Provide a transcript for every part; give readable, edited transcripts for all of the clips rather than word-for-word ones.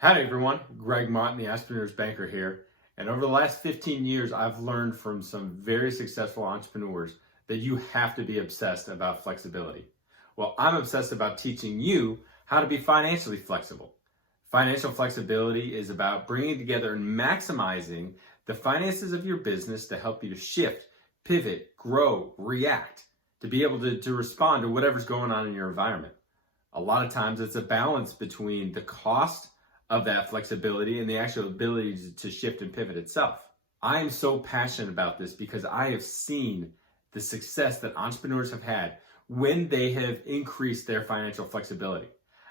Howdy everyone, Greg Mott, the Entrepreneur's Banker here. And over the last 15 years, I've learned from some very successful entrepreneurs that you have to be obsessed about flexibility. Well, I'm obsessed about teaching you how to be financially flexible. Financial flexibility is about bringing together and maximizing the finances of your business to help you to shift, pivot, grow, react, to be able to respond to whatever's going on in your environment. A lot of times it's a balance between the cost of that flexibility and the actual ability to shift and pivot itself. I am so passionate about this because I have seen the success that entrepreneurs have had when they have increased their financial flexibility.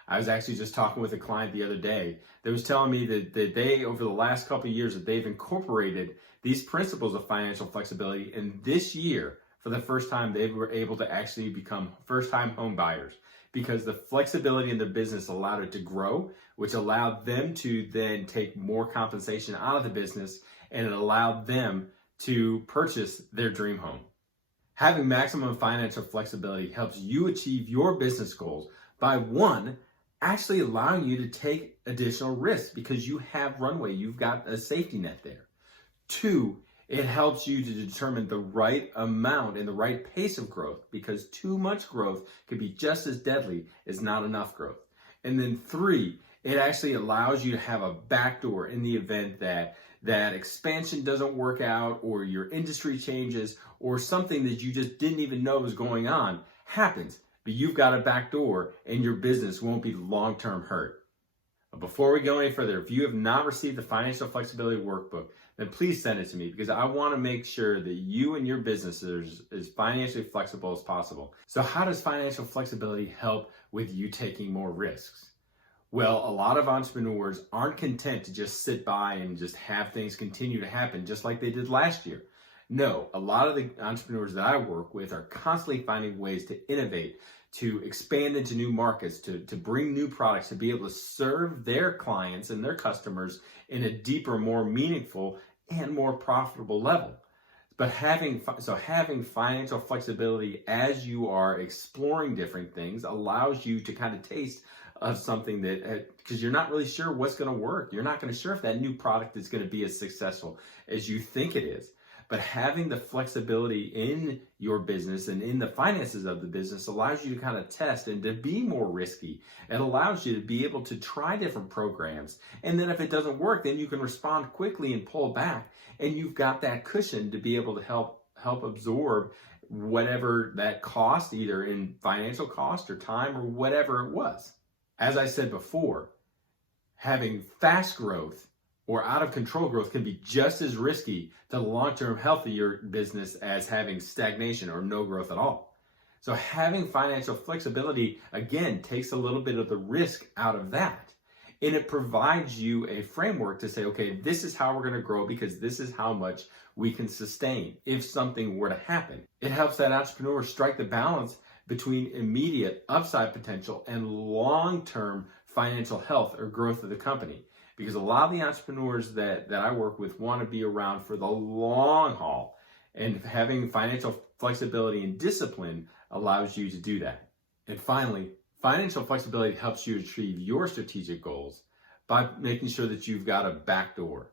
I was actually just talking with a client the other day that was telling me that they, over the last couple of years, that they've incorporated these principles of financial flexibility, and this year, for the first time, they were able to actually become first-time home buyers because the flexibility in their business allowed it to grow, which allowed them to then take more compensation out of the business, and it allowed them to purchase their dream home. Having maximum financial flexibility helps you achieve your business goals by, one, actually allowing you to take additional risks because you have runway, you've got a safety net there. Two, it helps you to determine the right amount and the right pace of growth because too much growth could be just as deadly as not enough growth. And then three, it actually allows you to have a backdoor in the event that expansion doesn't work out or your industry changes or something that you just didn't even know was going on happens. But you've got a backdoor and your business won't be long-term hurt. Before we go any further, if you have not received the Financial Flexibility Workbook, then please send it to me because I want to make sure that you and your business are as financially flexible as possible. So how does financial flexibility help with you taking more risks? Well, a lot of entrepreneurs aren't content to just sit by and just have things continue to happen just like they did last year. No, a lot of the entrepreneurs that I work with are constantly finding ways to innovate, to expand into new markets, to bring new products, to be able to serve their clients and their customers in a deeper, more meaningful, and more profitable level. But having financial flexibility as you are exploring different things allows you to kind of taste of something that, because you're not really sure what's going to work. You're not going to sure if that new product is going to be as successful as you think it is. But having the flexibility in your business and in the finances of the business allows you to kind of test and to be more risky. It allows you to be able to try different programs. And then if it doesn't work, then you can respond quickly and pull back. And you've got that cushion to be able to help absorb whatever that cost, either in financial cost or time or whatever it was. As I said before, having fast growth or out of control growth can be just as risky to the long-term health of your business as having stagnation or no growth at all. So having financial flexibility, again, takes a little bit of the risk out of that. And it provides you a framework to say, okay, this is how we're going to grow because this is how much we can sustain if something were to happen. It helps that entrepreneur strike the balance between immediate upside potential and long-term financial health or growth of the company. Because a lot of the entrepreneurs that I work with want to be around for the long haul. And having financial flexibility and discipline allows you to do that. And finally, financial flexibility helps you achieve your strategic goals by making sure that you've got a backdoor.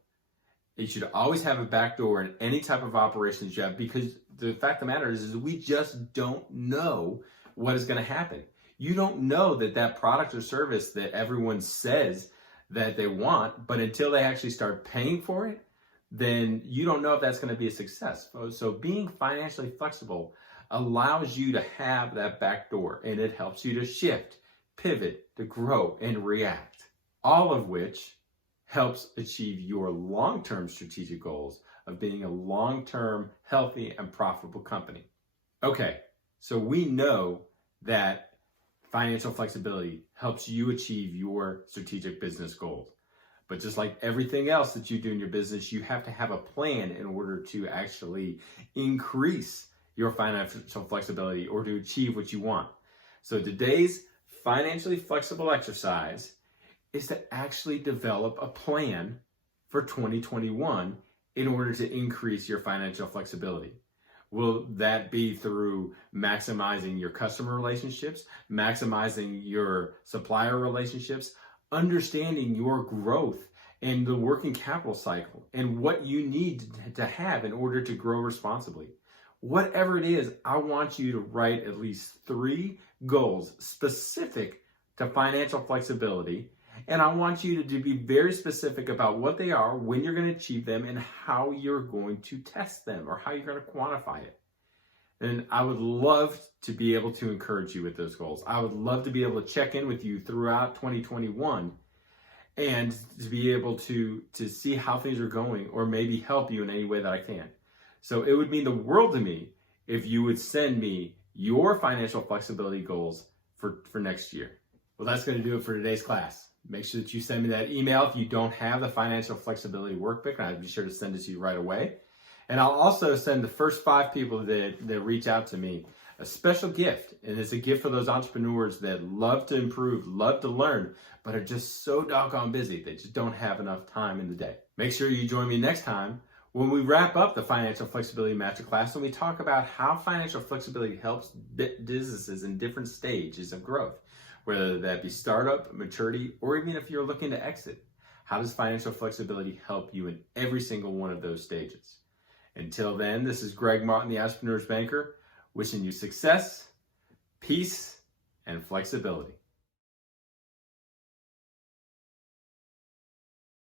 You should always have a backdoor in any type of operations you have because the fact of the matter is we just don't know what is going to happen. You don't know that product or service that everyone says that they want, but until they actually start paying for it, then you don't know if that's going to be a success. So being financially flexible allows you to have that back door, and it helps you to shift, pivot, to grow, and react, all of which helps achieve your long-term strategic goals of being a long-term, healthy, and profitable company. Okay, so we know that financial flexibility helps you achieve your strategic business goals. But just like everything else that you do in your business, you have to have a plan in order to actually increase your financial flexibility or to achieve what you want. So today's financially flexible exercise is to actually develop a plan for 2021 in order to increase your financial flexibility. Will that be through maximizing your customer relationships, maximizing your supplier relationships, understanding your growth and the working capital cycle and what you need to have in order to grow responsibly. Whatever it is, I want you to write at least 3 goals specific to financial flexibility. And I want you to be very specific about what they are, when you're going to achieve them, and how you're going to test them or how you're going to quantify it. And I would love to be able to encourage you with those goals. I would love to be able to check in with you throughout 2021 and to be able to see how things are going or maybe help you in any way that I can. So it would mean the world to me if you would send me your financial flexibility goals for next year. Well, that's going to do it for today's class. Make sure that you send me that email if you don't have the financial flexibility workbook, and I'll be sure to send it to you right away. And I'll also send the first 5 people that reach out to me a special gift. And it's a gift for those entrepreneurs that love to improve, love to learn, but are just so doggone busy. They just don't have enough time in the day. Make sure you join me next time when we wrap up the Financial Flexibility Masterclass and we talk about how financial flexibility helps businesses in different stages of growth, whether that be startup, maturity, or even if you're looking to exit. How does financial flexibility help you in every single one of those stages? Until then, this is Greg Martin, the Entrepreneur's Banker, wishing you success, peace, and flexibility.